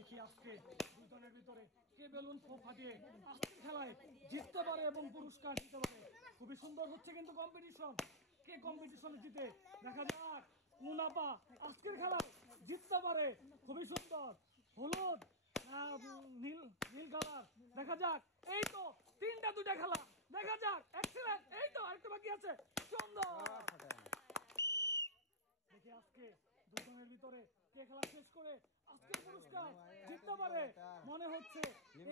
দেখি আজকে দুজনের ভিতরে কে বেলুন ফাটিয়ে আজকের খেলায় জিততে পারে এবং পুরস্কার দিতে পারে। খুবই সুন্দর হচ্ছে কিন্তু কম্পিটিশন, কে কম্পিটিশনে জিতে দেখা যাক। মুনাফা আজকের খেলায় জিততে পারে, খুবই সুন্দর। হলুদ নীল নীল কালার, দেখা যাক। এই তো তিনটা দুইটা খেলা, দেখা যাক। এক্সেলেন্ট, এই তো আরেকটা বাকি আছে, সুন্দর। দেখি আজকে দুজনের ভিতরে কে খেলা শেষ করে আজকের পুরস্কার জিততে পারে। মনে হচ্ছে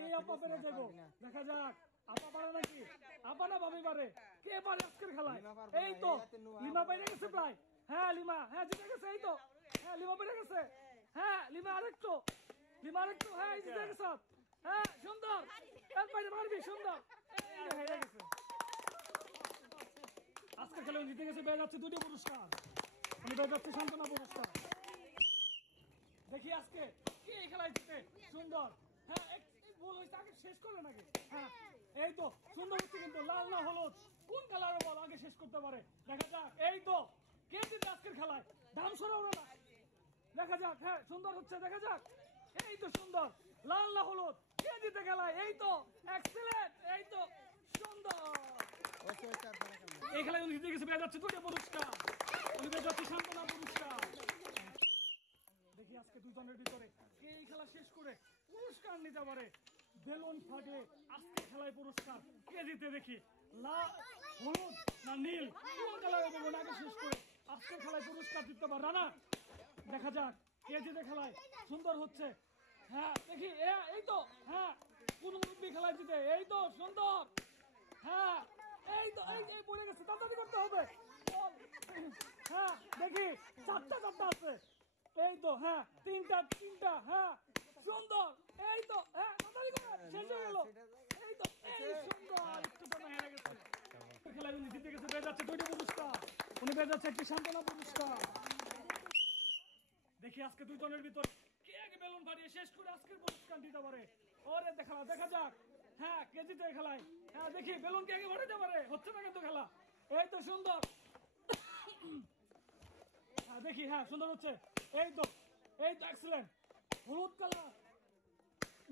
এই আপা পেরে যাবো, দেখা যাক। আপা পারে নাকি? আপা না ভাবি পারে? কে পারে আজকের খেলায়? এই তো লিমা পেরে গেছে প্রায়। হ্যাঁ লিমা, হ্যাঁ জিতে গেছে। এই তো হ্যাঁ লিমা পেরে গেছে। হ্যাঁ লিমা আরেকটু, লিমা আরেকটু। হ্যাঁ জিতে গেছে। হ্যাঁ সুন্দর, এর বাইরে পারবি, সুন্দর। হেরে গেছে। আজকের খেলায় জিতে গেছে, পেয়ে যাচ্ছে দুটি পুরস্কার। আমি পেয়ে যাচ্ছি সান্ত্বনা পুরস্কার। দেখি আজকে কে এই খেলায় জিতে। সুন্দর, হ্যাঁ ভুল হয়েছে, আগে শেষ করবে নাকি? হ্যাঁ এই তো সুন্দর হচ্ছে কিন্তু। লাল না হলুদ, কোন কালারের বল আগে শেষ করতে পারে, দেখা যাক। এই তো কে জিতে আজকের খেলায়, ধাম সরাও না, দেখা যাক। হ্যাঁ সুন্দর হচ্ছে, দেখা যাক। এই তো সুন্দর, লাল না হলুদ, কে জিতে খেলায়? এই তো এক্সেলেন্ট, এই তো সুন্দর। এই খেলায় উনি জিতে গেছে, পেয়ে যাচ্ছে দুটো পুরস্কার। উনি পেয়ে যাচ্ছে সান্ত্বনা পুরস্কার। দেখি আজকে দুজনের ভিতরে কে এই খেলা শেষ করে পুরস্কার নিতে পারে। বেলুন ফাটিয়ে আজকে খেলায় পুরস্কার কে জিতে, দেখি। লাল হলুদ না নীল, কোন কালারের বেলুন আগে শেষ করে আজকের খেলায় পুরস্কার জিততে পারে। রানা, দেখা যাক কে জিতে খেলায়। সুন্দর হচ্ছে, হ্যাঁ দেখি। এই তো হ্যাঁ কোন মুরব্বী খেলায় জিতে। এই তো সুন্দর, হ্যাঁ এই তো এই পড়ে গেছে, তাড়াতাড়ি করতে হবে। হ্যাঁ দেখি চারটা আছে। এই তো হ্যাঁ তিনটা, হ্যাঁ সুন্দর। এই তো হ্যাঁ তাড়াতাড়ি করে, শেষ হয়ে গেল। এই তো এই সুন্দর, একটু তো হেরে গেছে। খেলায় উনি জিতে গেছে, পেয়ে যাচ্ছে দুইটা পুরস্কার। উনি পেয়ে যাচ্ছে একটি সান্ত্বনা পুরস্কার। দেখি আজকে দুজনের ভিতর কে আগে বেলুন ফাটিয়ে শেষ করে আজকের পুরস্কার দিতে পারে। ওরে দেখা যাক। হ্যাঁ কে জিতে খেলায়। হ্যাঁ দেখি বেলুন কে আগে ফাটাতে পারে। হচ্ছে না কিন্তু খেলা। এই তো সুন্দর, হ্যাঁ দেখি। হ্যাঁ সুন্দর হচ্ছে। এই তো এক্সেলেন্ট। হলুদ কালার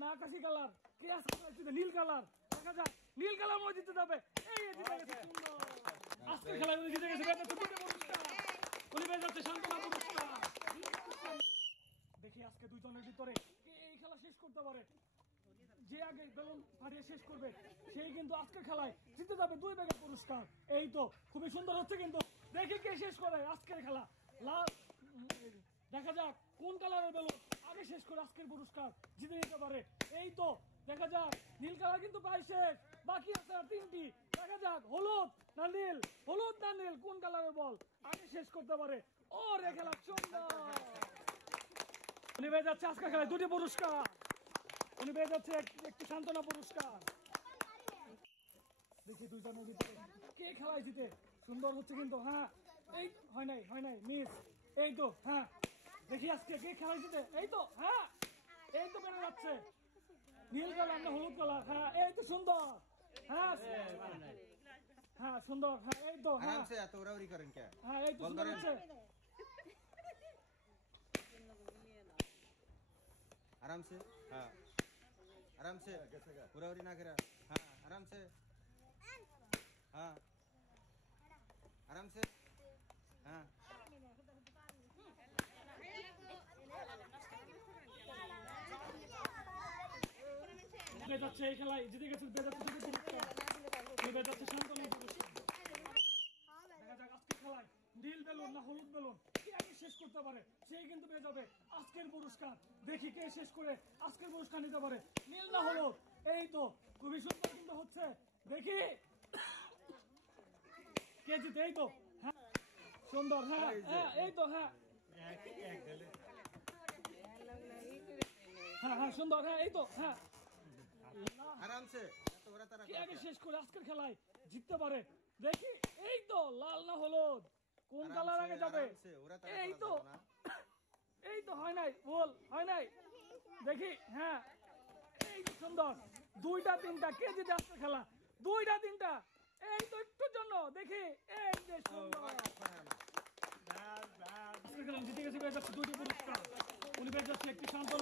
না আকাশি কালার, কে আজকে নীল কালার, দেখা যাক। নীল কালার মনে জিতে যাবে। এই জিতে গেছে, সুন্দর। আজকের খেলায় উনি জিতে গেছে, পেয়ে যাচ্ছে দুটো পুরস্কার। উনি পেয়ে যাচ্ছে সান্ত্বনা পুরস্কার। দেখি আজকে দুজনের ভিতরে কে এই খেলা শেষ করতে পারে। যে আগে বেলুন ফাটিয়ে শেষ করবে সেই কিন্তু আজকের খেলায় জিতে যাবে 2 ব্যাগের পুরস্কার। এই তো খুবই সুন্দর হচ্ছে কিন্তু, দেখি কে শেষ করে আজকের খেলা। লাল, দেখা যাক কোন কালারের বেলুন আগে শেষ করে আজকের পুরস্কার জিতে নিতে পারে। এই তো দেখা যাক, নীল কালার কিন্তু প্রায় শেষ, বাকি আছে আর 3টি। দেখা যাক হলুদ না নীল, কোন কালারের বল আগে শেষ করতে পারে। ও রে খেলা সুন্দর। উনি পেয়ে যাচ্ছে আজকের খেলায় 2টি পুরস্কার। উনি পেয়ে যাচ্ছে একটি সান্ত্বনা পুরস্কার। দেখি দুজনের ভিতরে কে খেলায় জিতে। সুন্দর হচ্ছে কিন্তু, হ্যাঁ এই হয় নাই মিস। এই তো হ্যাঁ দেখি আজকে কে খেলায় জিতে। এই তো হ্যাঁ এই তো বেড়ে যাচ্ছে। নীল কালার না হলুদ কালার, হ্যাঁ এই তো সুন্দর। হ্যাঁ হ্যাঁ সুন্দর, হ্যাঁ এই তো হ্যাঁ হ্যাঁ এই তো সুন্দর হচ্ছে। आराम से, हाँ आराम से, पूरा ना करा। हाँ आराम से, हाँ आराम से, हाँ যাচ্ছে এই খেলায় জিতে গেছে, যাচ্ছে সান্ত্বনা পুরস্কার। দেখা যাক আজকের খেলায় নীল বেলুন না হলুদ বেলুন কে আগে শেষ করতে পারে সেই কিন্তু পেয়ে যাবে আজকের পুরস্কার। দেখি কে শেষ করে আজকের পুরস্কার নিতে পারে, নীল না হলুদ। এই তো খুবই সুন্দর কিন্তু হচ্ছে, দেখি কে জিতে। এই তো হ্যাঁ সুন্দর, হ্যাঁ হ্যাঁ এই তো হ্যাঁ হ্যাঁ হ্যাঁ সুন্দর, হ্যাঁ এই তো হ্যাঁ आराम से। কে আগে শেষ করে আজকের খেলায় জিততে পারে, দেখি। এই তো লাল না হলুদ, কোন কালার আগে যাবে। এই তো হয় নাই, বল হয় নাই, দেখি। হ্যাঁ এই তো সুন্দর, 2টা 3টা কে জিতে আজকের খেলা, 2টা 3টা। এই তো একটুর জন্য, দেখি। এই যে সুন্দর, জিতে গেছে, পেয়ে যাচ্ছে 2টি পুরস্কার। উনি পেয়ে যাচ্ছে একটি শান্ত